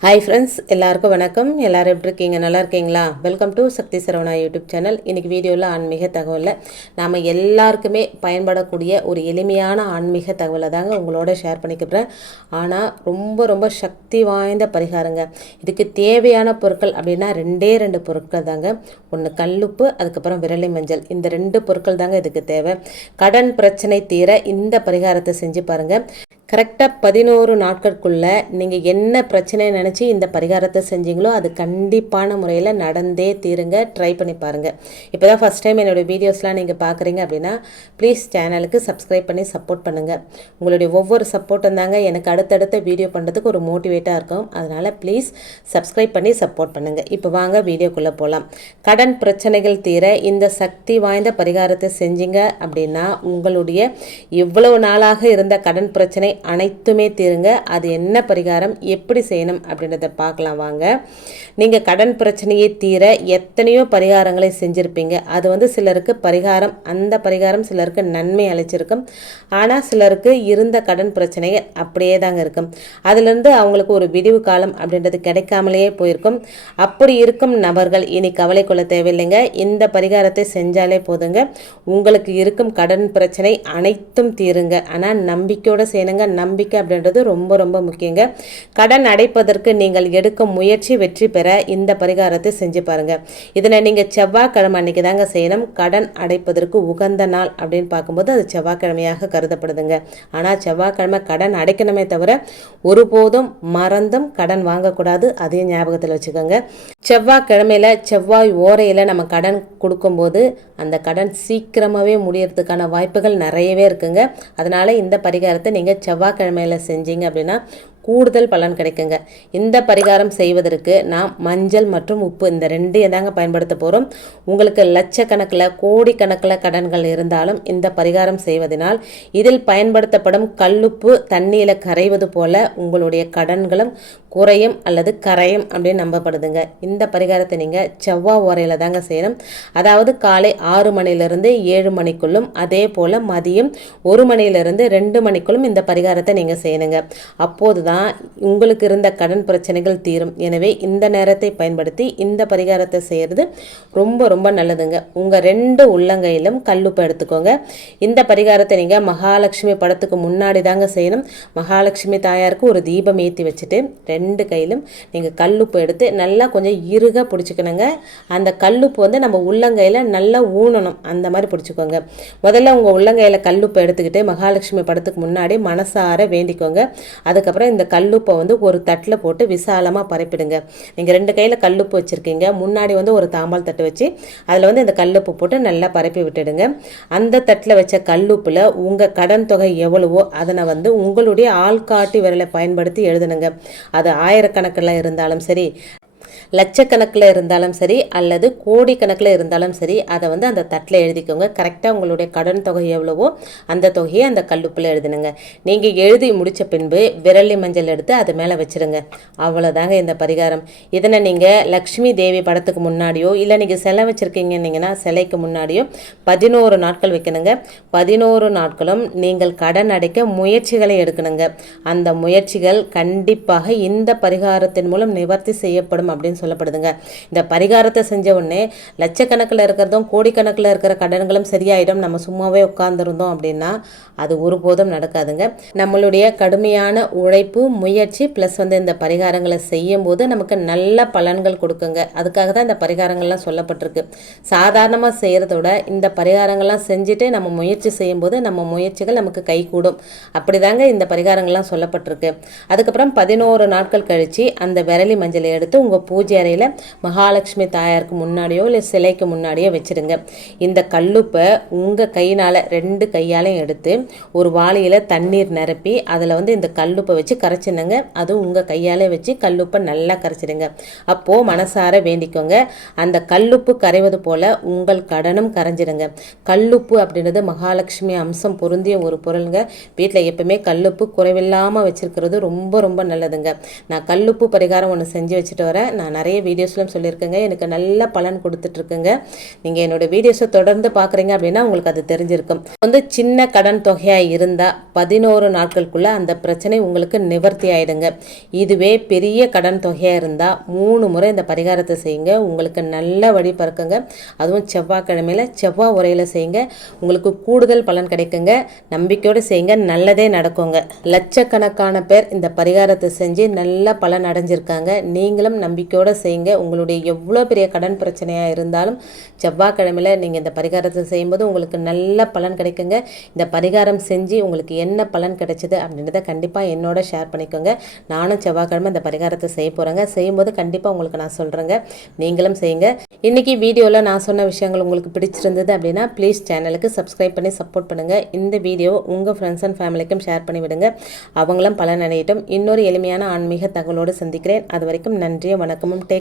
Hi friends, எல்லாருக்கும் வணக்கம். எல்லோரும் எப்படி இருக்கீங்க? நல்லா இருக்கீங்களா? Welcome to Sakthi Saravana YouTube channel. இன்றைக்கி வீடியோவில் ஆன்மீக தகவலில் நாம் எல்லாருக்குமே பயன்படக்கூடிய ஒரு எளிமையான ஆன்மீக தகவலை தாங்க உங்களோட ஷேர் பண்ணிக்கிறேன். ஆனால் ரொம்ப ரொம்ப சக்தி வாய்ந்த பரிகாரங்க. இதுக்கு தேவையான பொருட்கள் அப்படின்னா ரெண்டு பொருட்கள் தாங்க. ஒன்று கல்லுப்பு, அதுக்கப்புறம் விரலி மஞ்சள். இந்த 2 பொருட்கள் தாங்க இதுக்கு தேவை. கடன் பிரச்சனை தீர இந்த பரிகாரத்தை செஞ்சு பாருங்கள். கரெக்டாக 11 நாட்களுக்குள்ளே நீங்கள் என்ன பிரச்சனை நினச்சி இந்த பரிகாரத்தை செஞ்சீங்களோ அது கண்டிப்பான முறையில் நடந்தே தீருங்க. ட்ரை பண்ணி பாருங்கள். இப்போ தான் ஃபஸ்ட் டைம் என்னோடய வீடியோஸ்லாம் நீங்கள் பார்க்குறீங்க அப்படின்னா ப்ளீஸ் சேனலுக்கு சப்ஸ்கிரைப் பண்ணி சப்போர்ட் பண்ணுங்கள். உங்களுடைய ஒவ்வொரு சப்போர்ட்டும் தாங்க எனக்கு அடுத்தடுத்த வீடியோ பண்ணுறதுக்கு ஒரு மோட்டிவேட்டாக இருக்கும். அதனால் ப்ளீஸ் சப்ஸ்கிரைப் பண்ணி சப்போர்ட் பண்ணுங்கள். இப்போ வாங்க வீடியோக்குள்ளே போகலாம். கடன் பிரச்சனைகள் தீர இந்த சக்தி வாய்ந்த பரிகாரத்தை செஞ்சீங்க அப்படின்னா உங்களுடைய இவ்வளவு நாளாக இருந்த கடன் பிரச்சனை அனைத்துமே தீருங்க. அது என்ன பரிகாரம், எப்படி செய்யணும் அப்படின்றத பார்க்கலாம் வாங்க. நீங்கள் கடன் பிரச்சனையை தீர எத்தனையோ பரிகாரங்களை செஞ்சுருப்பீங்க. அது சிலருக்கு பரிகாரம், அந்த பரிகாரம் சிலருக்கு நன்மை அளிச்சிருக்கும். ஆனால் சிலருக்கு இருந்த கடன் பிரச்சனைகள் அப்படியே தாங்க இருக்கும். அதுலேருந்து அவங்களுக்கு ஒரு விடிவு காலம் அப்படின்றது கிடைக்காமலேயே போயிருக்கும். அப்படி இருக்கும் நபர்கள் இனி கவலை கொள்ள தேவையில்லைங்க. இந்த பரிகாரத்தை செஞ்சாலே போதுங்க. உங்களுக்கு இருக்கும் கடன் பிரச்சனை அனைத்தும் தீருங்க. ஆனால் நம்பிக்கையோடு செய்யணுங்க. நம்பிக்கை அப்படின்றது ரொம்ப ரொம்ப முக்கியங்க. கடன் அடைப்பதற்கு நீங்கள் எடுக்கும் முயற்சி வெற்றி பெற இந்த பரிகாரத்தை செஞ்சு பாருங்க. இதனை நீங்கள் செவ்வாய்க்கிழமை அன்னைக்கு தாங்க செய்யணும். கடன் அடைப்பதற்கு உகந்த நாள் அப்படின்னு பார்க்கும்போது அது செவ்வாய்க்கிழமையாக கருதப்படுதுங்க. ஆனால் செவ்வாய்க்கிழமை கடன் அடைக்கணுமே தவிர ஒருபோதும் மறந்தும் கடன் வாங்கக்கூடாது. அதையும் ஞாபகத்தில் வச்சுக்கோங்க. செவ்வாய்க்கிழமையில செவ்வாய் ஓரையில் நம்ம கடன் கொடுக்கும்போது அந்த கடன் சீக்கிரமாகவே முடியறதுக்கான வாய்ப்புகள் நிறையவே இருக்குங்க. அதனால் இந்த பரிகாரத்தை நீங்கள் செவ்வாய்க்கிழமையில் செஞ்சீங்க அப்படின்னா கூடுதல் பலன் கிடைக்குங்க. இந்த பரிகாரம் செய்வதற்கு நாம் மஞ்சள் மற்றும் உப்பு இந்த 2 தாங்க பயன்படுத்த போகிறோம். உங்களுக்கு லட்சக்கணக்கில் கோடிக்கணக்கில் கடன்கள் இருந்தாலும் இந்த பரிகாரம் செய்வதனால் இதில் பயன்படுத்தப்படும் கல்லுப்பு தண்ணியில் கரைவது போல உங்களுடைய கடன்களும் குறையும் அல்லது கரையும் அப்படின்னு நம்பப்படுதுங்க. இந்த பரிகாரத்தை நீங்கள் செவ்வாய் ஓரையில் தாங்க செய்யணும். அதாவது காலை 6 மணிலிருந்து 7 மணிக்குள்ளும், அதே போல் மதியம் 1 மணிலிருந்து 2 மணிக்குள்ளும் இந்த பரிகாரத்தை நீங்கள் செய்யணுங்க. அப்போது தான் உங்களுக்கு இருந்த கடன் பிரச்சனைகள் தீரும். எனவே இந்த நேரத்தை பயன்படுத்தி இந்த பரிகாரத்தை செய்கிறது ரொம்ப ரொம்ப நல்லதுங்க. உங்கள் 2 உள்ளங்கையிலும் கல்லுப்பு எடுத்துக்கோங்க. இந்த பரிகாரத்தை நீங்கள் மகாலட்சுமி படத்துக்கு முன்னாடி தாங்க செய்யணும். மகாலட்சுமி தாயாருக்கு ஒரு தீபம் ஏற்றி வச்சுட்டு 2 கையிலும் நீங்கள் கல்லுப்பு எடுத்து நல்லா கொஞ்சம் இறுக பிடிச்சிக்கணுங்க. அந்த கல்லுப்பு நம்ம உள்ளங்கையில் நல்லா ஊனணும். அந்த மாதிரி பிடிச்சிக்கோங்க. முதல்ல உங்கள் உள்ளங்கையில் கல்லுப்பு எடுத்துக்கிட்டு மகாலட்சுமி படத்துக்கு முன்னாடி மனசார வேண்டிக்கோங்க. அதுக்கப்புறம் இந்த கல்லுப்பை ஒரு தட்டில் போட்டு விசாலமாக பரப்பிடுங்க. நீங்கள் 2 கையில் கல்லுப்பு வச்சுருக்கீங்க. முன்னாடி ஒரு தாம்பால் தட்டு வச்சு அதில் இந்த கல்லுப்பு போட்டு நல்லா பரப்பி விட்டுடுங்க. அந்த தட்டில் வச்ச கல்லுப்பில் உங்கள் கடன் தொகை எவ்வளவோ அதனை உங்களுடைய ஆள்காட்டி விரலை பயன்படுத்தி எழுதணுங்க. அது ஆயிரக்கணக்கில் இருந்தாலும் சரி, லட்சக்கணக்கில் இருந்தாலும் சரி, அல்லது கோடிக்கணக்கில் இருந்தாலும் சரி, அதை அந்த தட்டில் எழுதிக்கோங்க. கரெக்டாக உங்களுடைய கடன் தொகை எவ்வளவோ அந்த தொகையை அந்த கல்லுப்பில் எழுதுனுங்க. நீங்கள் எழுதி முடித்த பின்பு விரலி மஞ்சள் எடுத்து அது மேலே வச்சுருங்க. அவ்வளோதாங்க இந்த பரிகாரம். இதனை நீங்கள் லக்ஷ்மி தேவி படத்துக்கு முன்னாடியோ இல்லை நீங்கள் சிலை வச்சுருக்கீங்கன்னா சிலைக்கு முன்னாடியோ 11 நாட்கள் வைக்கணுங்க. 11 நாட்களும் நீங்கள் கடன் அடைக்க முயற்சிகளை எடுக்கணுங்க. அந்த முயற்சிகள் கண்டிப்பாக இந்த பரிகாரத்தின் மூலம் நிவர்த்தி செய்யப்படும் அப்படின்னு சொல்லப்படுதுங்க. இந்த பரிகாரத்தை செஞ்ச உடனே லட்சக்கணக்கில் இருக்கிறதும் கோடிக்கணக்கில் இருக்கிற கடன்களும் சரியாயிடும். நம்ம சும்மாவே உட்கார்ந்துருந்தோம் அப்படின்னா அது ஒருபோதும் நடக்காதுங்க. நம்மளுடைய கடுமையான உழைப்பு, முயற்சி ப்ளஸ் இந்த பரிகாரங்களை செய்யும் போது நமக்கு நல்ல பலன்கள் கொடுக்குங்க. அதுக்காக தான் இந்த பரிகாரங்கள்லாம் சொல்லப்பட்டிருக்கு. சாதாரணமாக செய்கிறத விட இந்த பரிகாரங்கள்லாம் செஞ்சுட்டு நம்ம முயற்சி செய்யும்போது நம்ம முயற்சிகள் நமக்கு கைகூடும். அப்படிதாங்க இந்த பரிகாரங்கள்லாம் சொல்லப்பட்டிருக்கு. அதுக்கப்புறம் 11 நாட்கள் கழித்து அந்த விரலி மஞ்சளை எடுத்து உங்கள் பூஜை அறையில் மகாலட்சுமி தாயாருக்கு முன்னாடியோ இல்லை சிலைக்கு முன்னாடியோ வச்சுடுங்க. இந்த கல்லுப்பை உங்கள் கையினால் 2 கையாலையும் எடுத்து ஒரு வாளியில் தண்ணீர் நிரப்பி அதில் இந்த கல்லுப்பை வச்சு கரைச்சிடுங்க. அதுவும் உங்கள் கையாலே வச்சு கல்லுப்பை நல்லா கரைச்சிடுங்க. அப்போது மனசார வேண்டிக்கோங்க. அந்த கல்லுப்பு கரைவது போல் உங்கள் கடனும் கரைஞ்சிடுங்க. கல்லுப்பு அப்படின்றது மகாலட்சுமி அம்சம் பொருந்திய ஒரு பொருளுங்க. வீட்டில் எப்பவுமே கல்லுப்பு குறைவில்லாமல் வச்சுருக்கிறது ரொம்ப ரொம்ப நல்லதுங்க. நான் கல்லுப்பு பரிகாரம் ஒன்று செஞ்சு வச்சுட்டு வரேன். நான் நிறைய வீடியோஸ்லாம் சொல்லியிருக்கேங்க. எனக்கு நல்ல பலன் கொடுத்துட்ருக்குங்க. நீங்கள் என்னோடய வீடியோஸை தொடர்ந்து பார்க்குறீங்க அப்படின்னா உங்களுக்கு அது தெரிஞ்சிருக்கும். சின்ன கடன் தொகையாக இருந்தால் 11 நாட்களுக்குள்ளே அந்த பிரச்சனை உங்களுக்கு நிவர்த்தி ஆகிடுங்க. இதுவே பெரிய கடன் தொகையாக இருந்தால் 3 முறை இந்த பரிகாரத்தை செய்யுங்க. உங்களுக்கு நல்ல வழி பிறக்குங்க. அதுவும் செவ்வாய்க்கிழமையில் செவ்வாய் உரையில் செய்யுங்க. உங்களுக்கு கூடுதல் பலன் கிடைக்குங்க. நம்பிக்கையோடு செய்யுங்க, நல்லதே நடக்குங்க. லட்சக்கணக்கான பேர் இந்த பரிகாரத்தை செஞ்சு நல்ல பலன் அடைஞ்சிருக்காங்க. நீங்களும் நம்பிக்கையோடு செய்யுங்க. உங்களுடைய எவ்வளோ பெரிய கடன் பிரச்சனையாக இருந்தாலும் செவ்வாய்க்கிழமையில் நீங்கள் இந்த பரிகாரத்தை செய்யும்போது உங்களுக்கு நல்ல பலன் கிடைக்குங்க. இந்த பரிகாரம் செஞ்சு உங்களுக்கு என்ன பலன் கிடைச்சிது அப்படின்றத கண்டிப்பாக என்னோட ஷேர் பண்ணிக்கோங்க. நானும் செவ்வாய்க்கிழமை இந்த பரிகாரத்தை செய்ய போகிறேங்க. செய்யும்போது கண்டிப்பாக உங்களுக்கு நான் சொல்கிறேங்க, நீங்களும் செய்யுங்க. இன்றைக்கி வீடியோவில் நான் சொன்ன விஷயங்கள் உங்களுக்கு பிடிச்சிருந்தது அப்படின்னா ப்ளீஸ் சேனலுக்கு சப்ஸ்கிரைப் பண்ணி சப்போர்ட் பண்ணுங்கள். இந்த வீடியோ உங்கள் ஃப்ரெண்ட்ஸ் அண்ட் ஃபேமிலிக்கும் ஷேர் பண்ணி விடுங்க. அவங்களும் பலன் அடையட்டும். இன்னொரு எளிமையான ஆன்மீக தகவலோடு சந்திக்கிறேன். அது வரைக்கும் நன்றியும் வணக்கமும்.